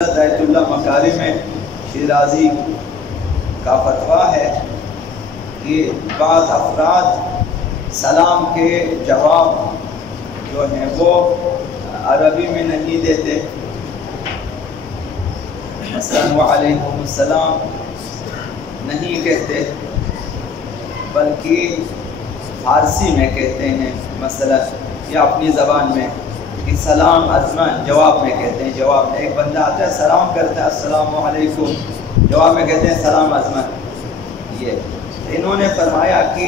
آیت اللہ مکارم شیرازی کا فتویٰ ہے کہ بعض افراد سلام کے جواب جو ہیں وہ عربی میں نہیں دیتے، مثلا وعلیکم السلام نہیں کہتے بلکہ فارسی میں کہتے ہیں، مثلا یا اپنی زبان میں کہ سلام ازمان جواب میں کہتے ہیں۔ جواب میں ایک بندہ آتا ہے سلام کرتا ہے السلام علیکم، جواب میں کہتے ہیں سلام ازمان۔ یہ انہوں نے فرمایا کہ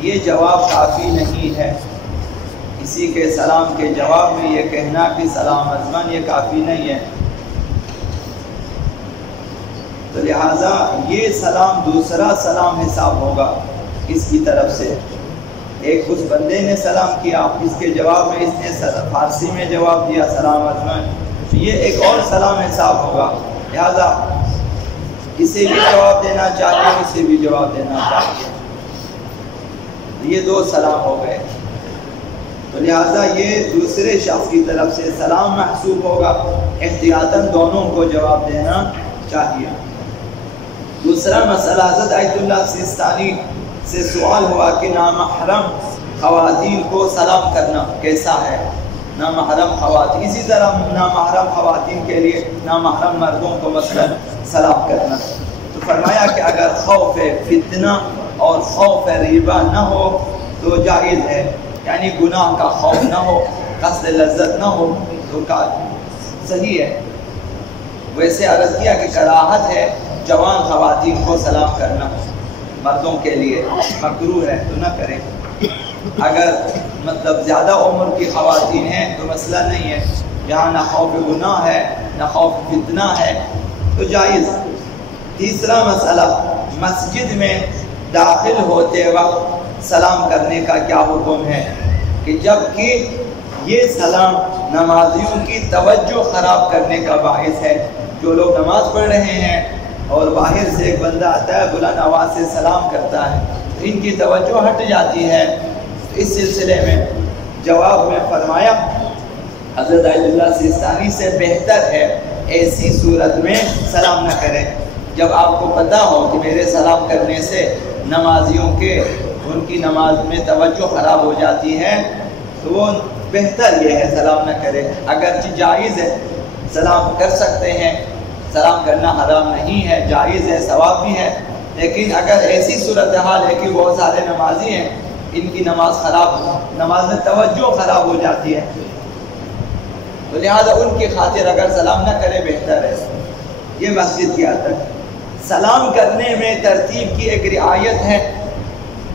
یہ جواب کافی نہیں ہے، کسی کے سلام کے جواب میں یہ کہنا کہ سلام ازمان یہ کافی نہیں ہے، تو لہٰذا یہ سلام دوسرا سلام حساب ہوگا اس کی طرف سے۔ ایک اس بندے نے سلام کیا، اس کے جواب میں اس نے فارسی میں جواب دیا سلام ازمان، یہ ایک اور سلام حساب ہوگا، لہذا اسے بھی جواب دینا چاہیے، اسے بھی جواب دینا چاہیے، یہ دو سلام ہو گئے، تو لہذا یہ دوسرے شخص کی طرف سے سلام محسوب ہوگا، احتیاطاً دونوں کو جواب دینا چاہیے۔ دوسرا مسئلہ حضرت آیت اللہ سیستانی سے سوال ہوا کہ نامحرم خواتین کو سلام کرنا کیسا ہے، نامحرم خواتین، اسی طرح نامحرم خواتین کے لیے نامحرم مردوں کو مثلا سلام کرنا، تو فرمایا کہ اگر خوف فتنہ اور خوف ریبہ نہ ہو تو جائز ہے، یعنی گناہ کا خوف نہ ہو، قصد لذت نہ ہو تو صحیح ہے۔ ویسے عرض کیا کہ کراہت ہے جوان خواتین کو سلام کرنا، مردوں کے لیے مکروہ ہے تو نہ کریں، اگر مطلب زیادہ عمر کی خواتین ہیں تو مسئلہ نہیں ہے، جہاں نہ خوف گناہ ہے نہ خوف فتنہ ہے تو جائز۔ تیسرا مسئلہ، مسجد میں داخل ہوتے وقت سلام کرنے کا کیا حکم ہے، کہ جب کہ یہ سلام نمازیوں کی توجہ خراب کرنے کا باعث ہے، جو لوگ نماز پڑھ رہے ہیں اور باہر سے ایک بندہ آتا ہے بلند آواز سے سلام کرتا ہے تو ان کی توجہ ہٹ جاتی ہے، تو اس سلسلے میں جواب میں فرمایا حضرت آیت اللہ سیستانی سے بہتر ہے ایسی صورت میں سلام نہ کریں، جب آپ کو پتہ ہو کہ میرے سلام کرنے سے نمازیوں کے ان کی نماز میں توجہ خراب ہو جاتی ہے تو وہ بہتر یہ ہے سلام نہ کریں، اگرچہ جائز ہے سلام کر سکتے ہیں، سلام کرنا حرام نہیں ہے، جائز ہے، ثواب بھی ہے، لیکن اگر ایسی صورتحال ہے کہ بہت سارے نمازی ہیں ان کی نماز میں توجہ خراب ہو جاتی ہے تو لہذا ان کی خاطر اگر سلام نہ کرے بہتر ہے۔ یہ مسجد کی عادت، سلام کرنے میں ترتیب کی ایک رعایت ہے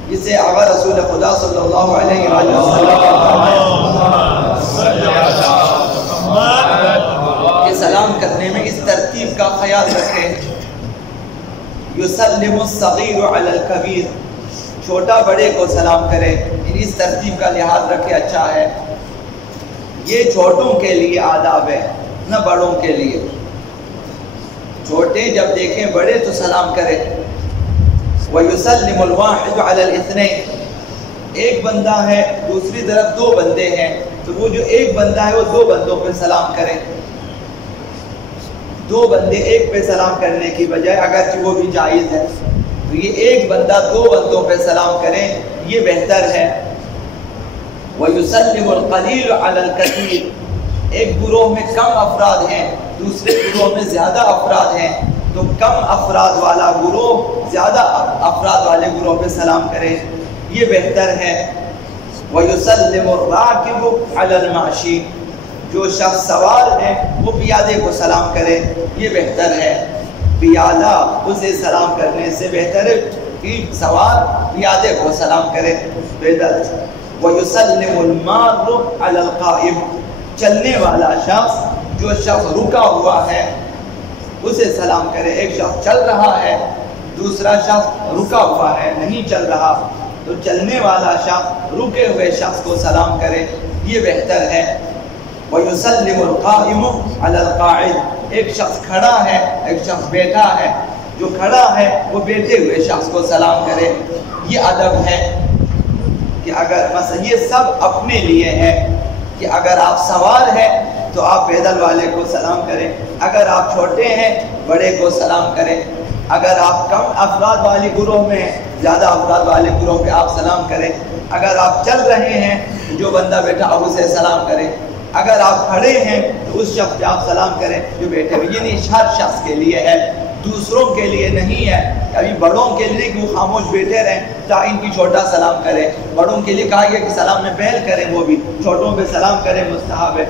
جسے آقا رسول خدا صلی اللہ علیہ وسلم کہ سلام کرنے میں اس ترتیب کا خیال رکھیں، یسلم الصغیر علی الکبیر، چھوٹا بڑے کو سلام کرے، اس ترتیب کا لحاظ رکھے، اچھا ہے، یہ چھوٹوں کے لیے آداب ہے نہ بڑوں کے لیے، چھوٹے جب دیکھیں بڑے تو سلام کرے۔ وَيُسَلِّمُ الْوَاحِدُ عَلَى الْإِثْنَيْنِ، ایک بندہ ہے دوسری طرف دو بندے ہیں تو وہ جو ایک بندہ ہے وہ دو بندوں پہ سلام کرے، دو بندے ایک پہ سلام کرنے کی بجائے اگرچہ وہ بھی جائز ہے تو یہ ایک بندہ دو بندوں پہ سلام کریں یہ بہتر ہے۔ وَيُسَلِّمُ الْقَلِيلُ عَلَى الْكَثِيرِ، ایک گروہ میں کم افراد ہیں دوسرے گروہ میں زیادہ افراد ہیں تو کم افراد والا گروہ زیادہ افراد والے گروہ پہ سلام کرے یہ بہتر ہے۔ وَيُسَلِّمُ الرَّاكِبُ عَلَى الْمَاشِي، جو شخص سوار ہے وہ پیادے کو سلام کرے یہ بہتر ہے، پیادہ اسے سلام کرنے سے بہتر ہے کہ سوار پیادے کو سلام کرے بہتر۔ وَيُسَلِّمُ الْمَارُّ عَلَى الْقَائِمِ، چلنے والا شخص جو شخص رکا ہوا ہے اسے سلام کرے، ایک شخص چل رہا ہے دوسرا شخص رکا ہوا ہے نہیں چل رہا تو چلنے والا شخص رکے ہوئے شخص کو سلام کرے یہ بہتر ہے۔ وَيُسَلِّمُ الْقَائِمُ عَلَى الْقَاعِدِ، ایک شخص کھڑا ہے ایک شخص بیٹھا ہے، جو کھڑا ہے وہ بیٹھے ہوئے شخص کو سلام کرے یہ ادب ہے کہ اگر مثلا یہ سب اپنے لیے ہے کہ اگر آپ سوار ہیں تو آپ پیدل والے کو سلام کریں، اگر آپ چھوٹے ہیں بڑے کو سلام کریں، اگر آپ کم افراد والی گروہ میں ہیں زیادہ افراد والے گروہ پہ آپ سلام کریں، اگر آپ چل رہے ہیں جو بندہ بیٹھا آپ اسے سلام کریں، اگر آپ کھڑے ہیں تو اس شخص پہ آپ سلام کریں جو بیٹھے ہوئے، یعنی ہر شخص کے لیے ہے، دوسروں کے لیے نہیں ہے۔ ابھی بڑوں کے لیے کہ وہ خاموش بیٹھے رہیں تا ان کی چھوٹا سلام کریں، بڑوں کے لیے کہا گیا کہ سلام میں پہل کریں، وہ بھی چھوٹوں پہ سلام کریں مستحب ہے۔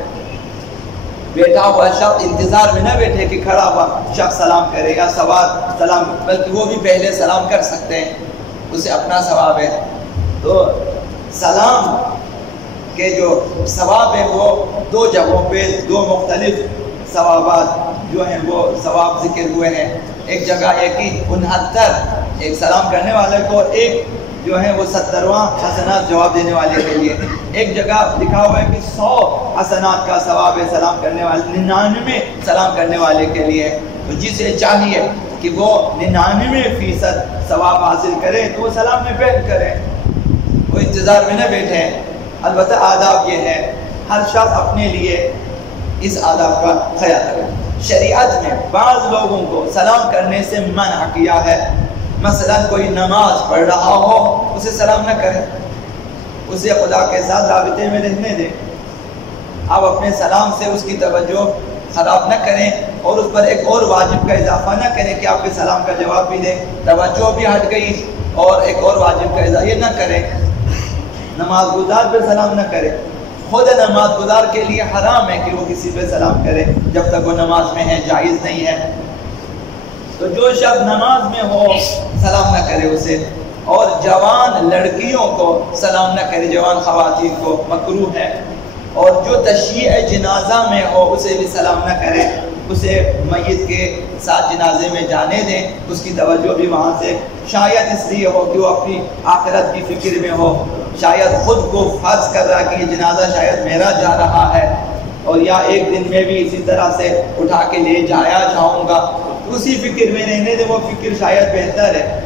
بیٹھا ہوا شخص انتظار میں نہ بیٹھے کہ کھڑا ہوا شخص سلام کرے گا، سوار سلام، بلکہ وہ بھی پہلے سلام کر سکتے ہیں، اسے اپنا ثواب ہے۔ تو سلام کے جو ثواب ہے وہ دو جگہوں پہ دو مختلف ثوابات جو ہیں وہ ثواب ذکر ہوئے ہیں۔ ایک جگہ ہے کہ 69 ایک سلام کرنے والے کو، ایک جو ہے وہ 70واں حسنات جواب دینے والے کے لیے، ایک جگہ لکھا ہوا ہے کہ 100 حسنات کا ثواب ہے سلام کرنے والے، 99 سلام کرنے والے کے لیے۔ تو جسے چاہیے کہ وہ 99% ثواب حاصل کرے تو وہ سلام میں پہل کرے، وہ انتظار میں نہ بیٹھے۔ البتہ آداب یہ ہے ہر شخص اپنے لیے اس آداب کا خیال کرے۔ شریعت میں بعض لوگوں کو سلام کرنے سے منع کیا ہے، مثلا کوئی نماز پڑھ رہا ہو اسے سلام نہ کریں، اسے خدا کے ساتھ رابطے میں رہنے دیں، آپ اپنے سلام سے اس کی توجہ خراب نہ کریں اور اس پر ایک اور واجب کا اضافہ نہ کریں کہ آپ کے سلام کا جواب بھی دیں، توجہ بھی ہٹ گئی اور ایک اور واجب کا اضافہ، یہ نہ کریں۔ نماز گزار پہ سلام نہ کریں، خود نماز گزار کے لیے حرام ہے کہ وہ کسی پہ سلام کرے جب تک وہ نماز میں ہے، جائز نہیں ہے۔ تو جو شخص نماز میں ہو سلام نہ کرے اسے، اور جوان لڑکیوں کو سلام نہ کرے، جوان خواتین کو مکروہ ہے، اور جو تشییع جنازہ میں ہو اسے بھی سلام نہ کرے، اسے میت کے ساتھ جنازے میں جانے دیں، اس کی توجہ بھی وہاں سے شاید اس لیے ہو کہ وہ اپنی آخرت کی فکر میں ہو، شاید خود کو فرض کر رہا کہ یہ جنازہ شاید میرا جا رہا ہے اور یا ایک دن میں بھی اسی طرح سے اٹھا کے لے جایا جاؤں گا، اسی فکر میں رہنے دے، وہ فکر شاید بہتر ہے۔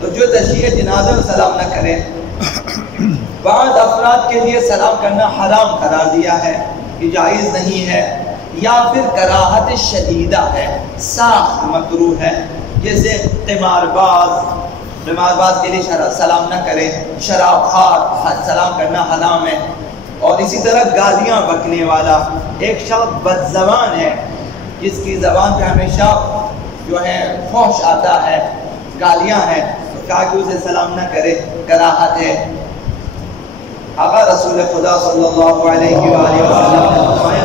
تو جو تشییع جنازہ میں سلام نہ کریں۔ بعض افراد کے لیے سلام کرنا حرام قرار دیا ہے کہ جائز نہیں ہے، یا پھر کراہت شدیدہ ہے، سخت مکروہ ہے، جیسے قمار باز کے لیے سلام نہ کریں، شراب خوار سلام کرنا حرام ہے، اور اسی طرح گالیاں بکنے والا، ایک شخص بد زبان ہے جس کی زبان پہ ہمیشہ جو ہے فحش آتا ہے، گالیاں ہیں، تو کہا کہ اسے سلام نہ کرے، کراہت ہے۔ آقا رسول خدا صلی اللہ علیہ وآلہ وسلم نے فرمایا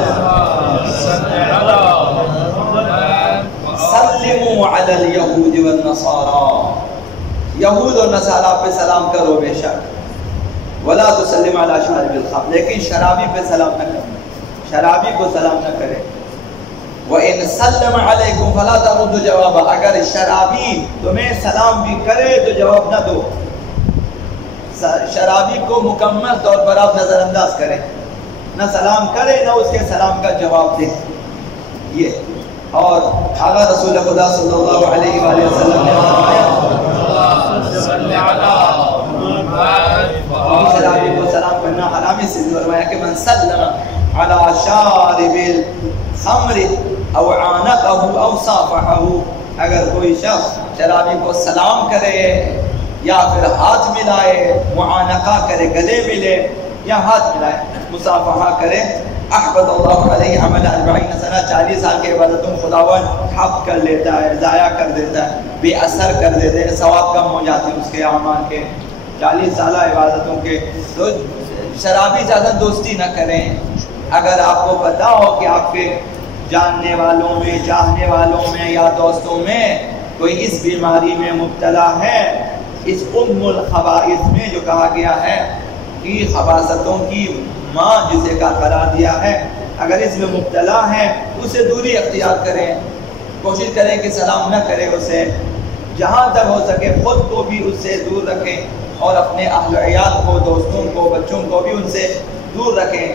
سلموا علی الیہود والنصارى، یہود اور نصارہ پہ سلام کرو بے شک، ولا تسلم علی شارب الخمر، لیکن شرابی پہ سلام نہ کرو، شرابی کو سلام نہ کرے۔ وَإِن سَلَّمَ عَلَيْكُمْ فَلَا تَرُدُّوا جَوَابًا، اگر شرابی تمہیں سلام بھی کرے تو جواب نہ دو، شرابی کو مکمل طور پر آپ نظر انداز کریں، نہ سلام کرے نہ اس کے سلام کا جواب دیں۔ یہ اور آقا رسول خدا صلی اللہ علیہ وآلہ وسلم نے فرمایا شرابی کو سلام کرنا حرام، اس سے فرمایا کہ من سلم علی شارب الخمر او عانقه او صافحه، اگر کوئی شخص شرابی کو سلام کرے یا پھر ہاتھ ملائے، معانقہ کرے، گلے ملے یا ہاتھ ملائے، مصافحہ کرے، احبط اللہ علیہ عمل 40 سنہ، 40 سال کے عبادتوں خداوند حق کر لیتا ہے، ضائع کر دیتا ہے، بے اثر کر دیتے ہیں، ثواب کم ہو جاتے ہیں اس کے اعمال کے 40 سالہ عبادتوں کے۔ تو شرابی زیادہ دوستی نہ کریں، اگر آپ کو پتا ہو کہ آپ کے جاننے والوں میں، چاہنے والوں میں یا دوستوں میں کوئی اس بیماری میں مبتلا ہے، اس ام الخبائث میں جو کہا گیا ہے کہ خباثتوں کی ماں جسے کا قرار دیا ہے، اگر اس میں مبتلا ہے اسے دوری اختیار کریں، کوشش کریں کہ سلام نہ کریں اسے، جہاں تک ہو سکے خود کو بھی اس سے دور رکھیں اور اپنے اہل و عیال کو، دوستوں کو، بچوں کو بھی ان سے دور رکھیں۔